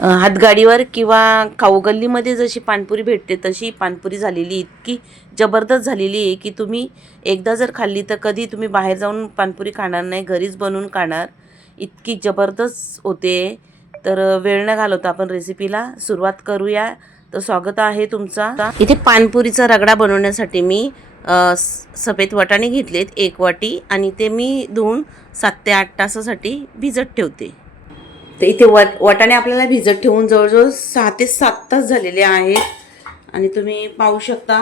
हातगाडीवर किंवा खाऊगल्लीमध्ये जशी पानपुरी भेटते तशी पानपुरी झालेली, इतकी जबरदस्त झालेली आहे की तुम्ही एकदा जर खाल्ली तर कधी तुम्ही बाहेर जाऊन पानपुरी खाणार नाही, घरीच बनवून खाणार. इतकी जबरदस्त होते. तर वेळ न घालवता आपण रेसिपीला सुरुवात करूया. तर स्वागत आहे तुमचा. इथे पानपुरीचा रगडा बनवण्यासाठी मी सफेद वाटाणे घेतलेत 1 वाटी आणि ते मी धुवून 7 ते 8 तासासाठी भिजत ठेवते. तर इथे वाटाणे आपल्याला भिजत ठेवून जवळजवळ 6 ते 7 तास झालेले आहेत आणि तुम्ही पाहू शकता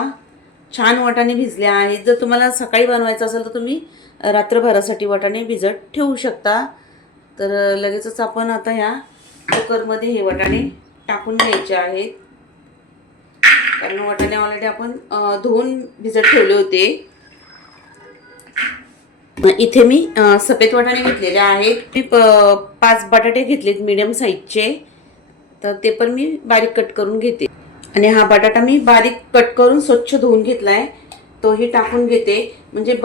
छान वाटाणे भिजले आहेत. जर तुम्हाला सकाळी बनवायचं असेल तर तुम्ही रात्रभरासाठी वाटाणे भिजत ठेवू शकता. तर लगेचच आपण आता ह्या कुकरमध्ये हे वाटाणे टाकून घ्यायचे आहेत, कारण वाटाणे ऑलरेडी आपण धुवून भिजत ठेवले होते. इथे मी सफेद वाटाणे घेतलेले आहेत. मी 5 बटाटे घेतलेत मीडियम साईजचे, तर ते पण मी बारीक कट करून घेते. आणि हा बटाटा मी बारीक कट करून स्वच्छ धुवून घेतलाय, तोही टाकून घेते. म्हणजे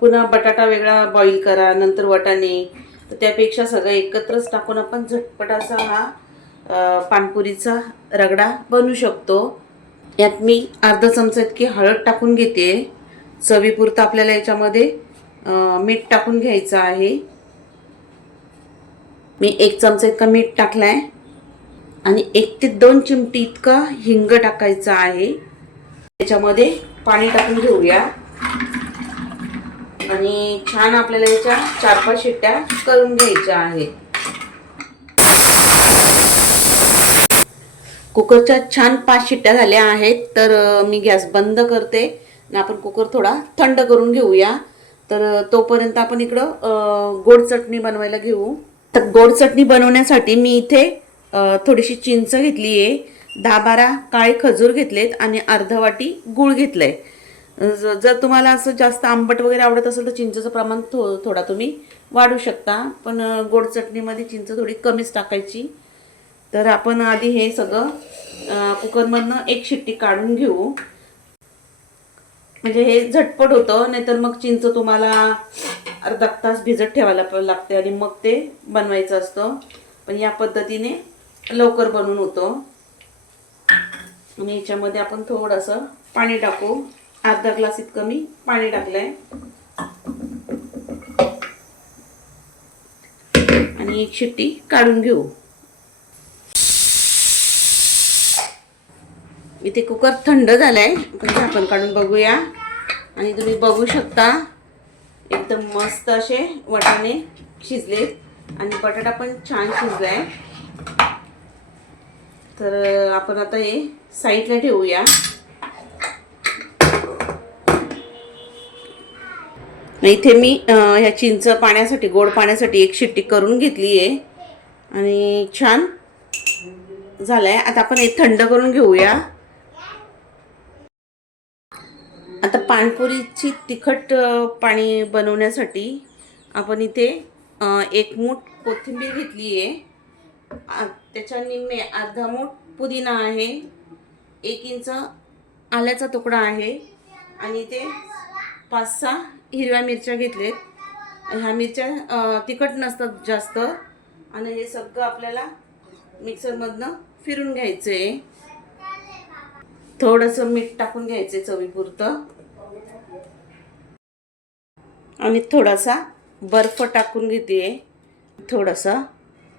पुन्हा बटाटा वेगळा बॉईल करा नंतर वाटाणे, तर त्यापेक्षा सगळं एकत्रच टाकून आपण झटपट असा हा पानपुरीचा रगडा बनवू शकतो. यात मी अर्धा चमचा इतकी हळद टाकून घेते. चवीपुरतं आपल्याला याच्यामध्ये मीठ टाकून घ्यायचं आहे. मी 1 चमचा इतका मीठ टाकलाय आणि 1 ते 2 चिमटी इतका हिंग टाकायचा आहे. त्याच्यामध्ये पाणी टाकून घेऊया आणि छान आपल्याला याच्या 4-5 शिट्ट्या करून घ्यायच्या आहेत. कुकरच्या छान 5 शिट्ट्या झाल्या आहेत. तर मी गॅस बंद करते आणि आपण कुकर थोडा थंड करून घेऊया. तर तोपर्यंत आपण इकडं गोड चटणी बनवायला घेऊ. तर गोड चटणी बनवण्यासाठी मी इथे थोडीशी चिंच घेतली आहे, 10-12 काळे खजूर घेतलेत आणि अर्धा वाटी गूळ घेतलंय. जर तुम्हाला असं जास्त आंबट वगैरे आवडत असेल तर चिंचेचं प्रमाण थोडा तुम्ही वाढवू शकता, पण गोड चटणीमध्ये चिंच थोडी कमीच टाकायची. तर आपण आधी हे सगळं कुकरमधनं 1 शिट्टी काढून घेऊ, म्हणजे हे झटपट होतं. नाहीतर मग चिंच तुम्हाला अर्धा तास भिजत ठेवायला लागते आणि मग ते बनवायचं असतं. पण या पद्धतीने लवकर बनवून होतं. आणि याच्यामध्ये आपण थोडंसं पाणी टाकू. अर्धा ग्लास इतकं मी पाणी टाकलंय आणि 1 शिट्टी काढून घेऊ. इथे कुकर थंड झालाय, झाकण काढून बघूया. आणि तुम्ही बघू शकता एकदम मस्त असे वाटाणे शिजलेत आणि बटाटा पण छान शिजलाय. तर आपण आता हे साईडला ठेवूया. इथे मी ह्या चिंच पाण्यासाठी, गोड पाण्यासाठी 1 शिट्टी करून घेतली आहे आणि छान झालंय. आता आपण हे थंड करून घेऊया. आता पानपुरीची तिखट पाणी बनवण्यासाठी आपण इथे 1 मूठ कोथिंबीर घेतली आहे, त्याच्या निम्मे अर्धा मूठ पुदिना आहे, 1 इंच आल्याचा तुकडा आहे आणि ते 5-6 हिरव्या मिरच्या घेतलेत. ह्या मिरच्या तिखट नसतात जास्त. आणि हे सगळं आपल्याला मिक्सरमधनं फिरून घ्यायचं आहे. थोडंसं मीठ टाकून घ्यायचं चवीपुरतं आणि थोडासा बर्फ टाकून घेते, थोडंसं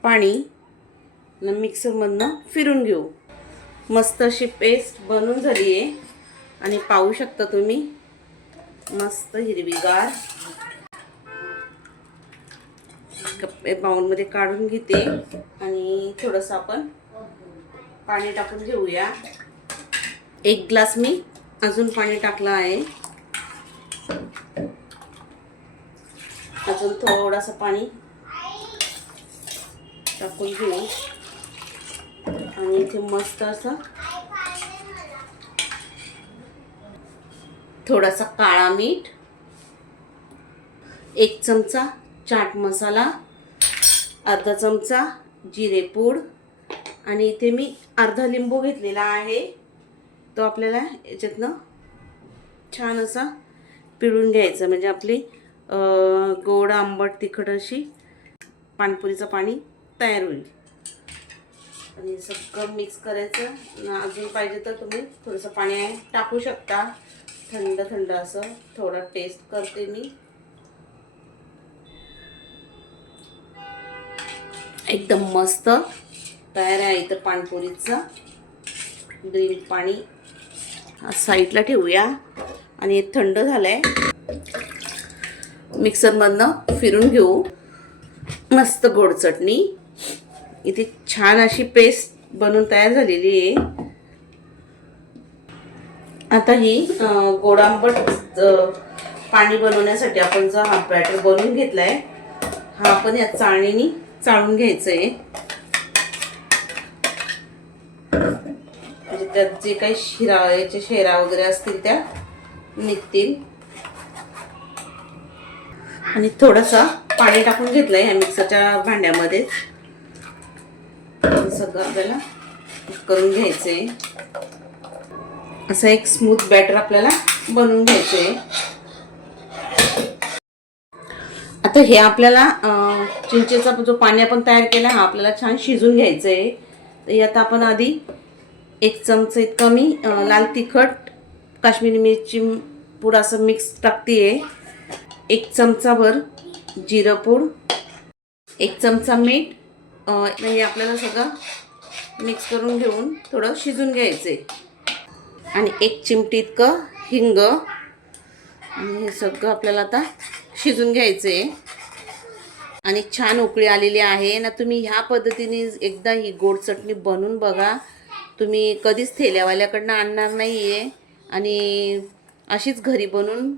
पाणी. मिक्सरमधनं फिरून घेऊ. मस्त अशी पेस्ट बनवून झाली आहे आणि पाहू शकता तुम्ही मस्त हिरवीगार. बाउलमध्ये काढून घेते आणि थोडंसं आपण पाणी टाकून घेऊया. 1 ग्लास मी अजून पाणी टाकलं आहे. अजून थोडंसं पाणी टाकून घेऊ आणि इथे मस्त असं थोडासा काळा मीठ, 1 चमचा चाट मसाला, अर्धा चमचा जिरेपूड आणि इथे मी अर्धा लिंबू घेतलेला आहे. तो आपल्याला याच्यातनं छान असा पिळून घ्यायचा, म्हणजे आपली गोड आंबट तिखट अशी पानपुरीचं पाणी तयार होईल. आणि सगळं मिक्स करायचं. अजून पाहिजे तर तुम्ही थोडंसं पाणी टाकू शकता, थंड थंड असं. थोडं टेस्ट करते मी. एकदम मस्त तयार आहे इथं पाणपुरीचं ग्रीन पाणी. साईडला ठेवूया आणि हे थंड झालंय. मिक्सरमधनं फिरून घेऊ. मस्त गोड चटणी इथे छान अशी पेस्ट बनवून तयार झालेली आहे. आता ही गोड आंबट पाणी बनवण्यासाठी आपण जो हा बॅटर बनवून घेतलाय, हा आपण या चाळणीने चाळून घ्यायचं आहे. म्हणजे त्यात जे काही याचे शेरा वगैरे असतील त्या निघतील. आणि थोडंसं पाणी टाकून घेतलंय ह्या मिक्सरच्या भांड्यामध्ये. सगळं आपल्याला करून घ्यायचंय. असं एक स्मूथ बॅटर आपल्याला बनवून घ्यायचंय. आता हे आपल्याला चिंचेचा जो पाणी आपण तयार केला हा आपल्याला छान शिजून घ्यायचंय. तर यात आपण आधी 1 चमचा इतका मी लाल तिखट काश्मीरी मिरची पूड असं मिक्स टाकतेय. 1 चमचाभर जिरं पूड, 1 चमचा मीठ. हे आपल्याला सगळं मिक्स करून घेऊन थोडं शिजून घ्यायचंय. आणि 1 चिमटी इतकं हिंग. आणि हे सगळं आपल्याला आता शिजून घ्यायचंय. आणि छान उकळी आलेली आहे ना. तुम्ही ह्या पद्धतीने एकदा ही गोड चटणी बनवून बघा. तुम्ही कधीच ठेल्यावाल्याकडनं आणणार नाही आहे. आणि अशीच घरी बनवून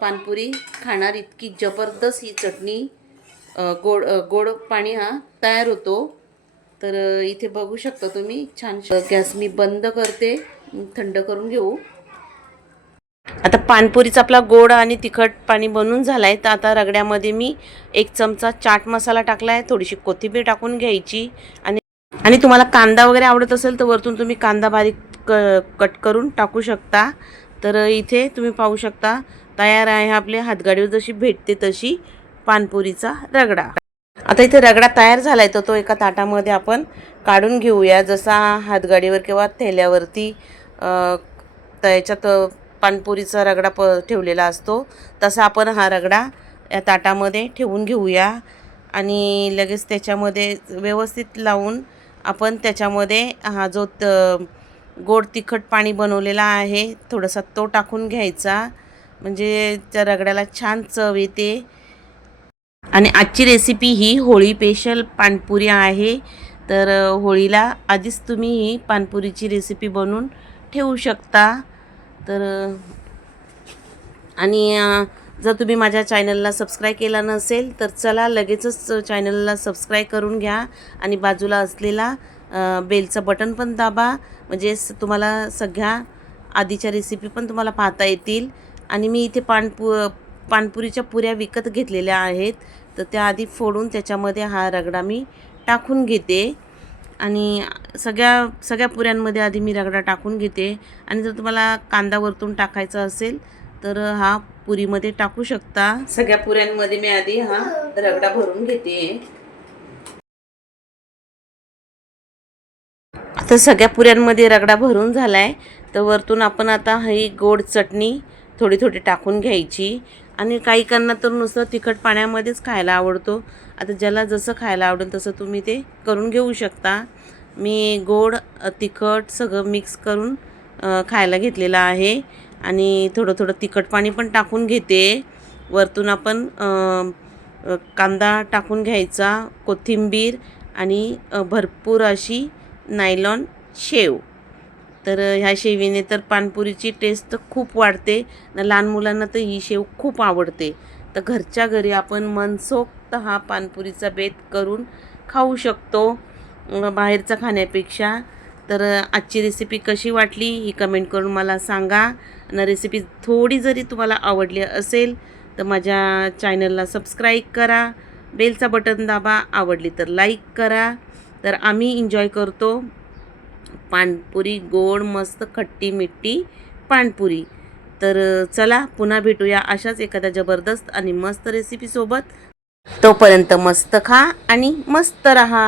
पानपुरी खाणार. इतकी जबरदस्त ही चटणी गोड पाणी हा तयार होतो. तर इथे बघू शकता तुम्ही. छान गॅस मी बंद करते, थंड करून घेऊ. आता पानपुरीचा आपला गोड आणि तिखट पाणी बनवून झालाय. तर आता रगड्यामध्ये मी 1 चमचा चाट मसाला टाकलाय. थोडीशी कोथिंबीर टाकून घ्यायची. आणि तुम्हाला कांदा वगैरे आवडत असेल तर वरतून तुम्ही कांदा बारीक कट करून टाकू शकता. तर इथे तुम्ही पाहू शकता तयार आहे आपल्या हातगाडीवर जशी भेटते तशी पानपुरीचा रगडा. आता इथे रगडा तयार झालाय. तर तो एका ताटामध्ये आपण काढून घेऊया. जसा हातगाडीवर किंवा थैल्यावरती त्याच्यात पानपुरीचा रगडा ठेवलेला असतो तसा आपण हा रगडा या ताटामध्ये ठेवून घेऊया. आणि लगेच त्याच्यामध्ये व्यवस्थित लावून आपण त्याच्यामध्ये हा जो गोड तिखट पाणी बनवलेला आहे थोडासा तो टाकून घ्यायचा. म्हणजे त्या रगड्याला छान चव येते. आणि आजची रेसिपी ही होळी स्पेशल पानपुरी आहे. तर होळीला आधीच तुम्ही ही पानपुरीची रेसिपी बनवून ठेवू शकता. तर आणि जर तुम्ही माझ्या चॅनलला सबस्क्राईब केला नसेल तर चला लगेचच चॅनलला सबस्क्राईब करून घ्या. आणि बाजूला असलेला बेलचं बटन पण दाबा. म्हणजे तुम्हाला सगळ्या आधीच्या रेसिपी पण तुम्हाला पाहता येतील. आणि मी इथे पानपुरीच्या पुऱ्या विकत घेतलेल्या आहेत. तर त्या आधी फोडून त्याच्यामध्ये हा रगडा मी टाकून घेते. आणि सगळ्या पुऱ्यांमध्ये आधी मी रगडा टाकून घेते. आणि जर तुम्हाला कांदा वरतून टाकायचा असेल तर हा पुरीमध्ये टाकू शकता. सगळ्या पुऱ्यांमध्ये मी आधी हा रगडा भरून घेते. आता सगळ्या पुऱ्यांमध्ये रगडा भरून झालाय. तर वरतून आपण आता ही गोड चटणी थोडी थोडी टाकून घ्यायची. आणि काही काहींना तर नुसतं तिखट पाण्यामध्येच खायला आवडतो. आता ज्याला जसं खायला आवडेल तसं तुम्ही ते करून घेऊ शकता. मी गोड तिखट सगळं मिक्स करून खायला घेतलेलं आहे. आणि थोडं थोडं तिखट पाणी पण टाकून घेते. वरतून आपण कांदा टाकून घ्यायचा, कोथिंबीर आणि भरपूर अशी नायलॉन शेव. तर ह्या शेवीने तर पानपुरीची टेस्ट तर खूप वाढते. लहान मुलांना तर ही शेव खूप आवडते. तर घरच्या घरी आपण मनसोक्त हा पानपुरीचा बेत करून खाऊ शकतो बाहेरचा खाण्यापेक्षा. तर आजची रेसिपी कशी वाटली ही कमेंट करून मला सांगा. आणि रेसिपी थोडी जरी तुम्हाला आवडली असेल तर माझ्या चॅनलला सबस्क्राईब करा, बेलचा बटन दाबा, आवडली तर लाईक करा. तर आम्ही एन्जॉय करतो पानपुरी, गोड मस्त खट्टी मिठी पानपुरी. तर चला पुन्हा भेटूया अशाच एखाद्या जबरदस्त आणि मस्त रेसिपीसोबत. तोपर्यंत मस्त खा आणि मस्त रहा.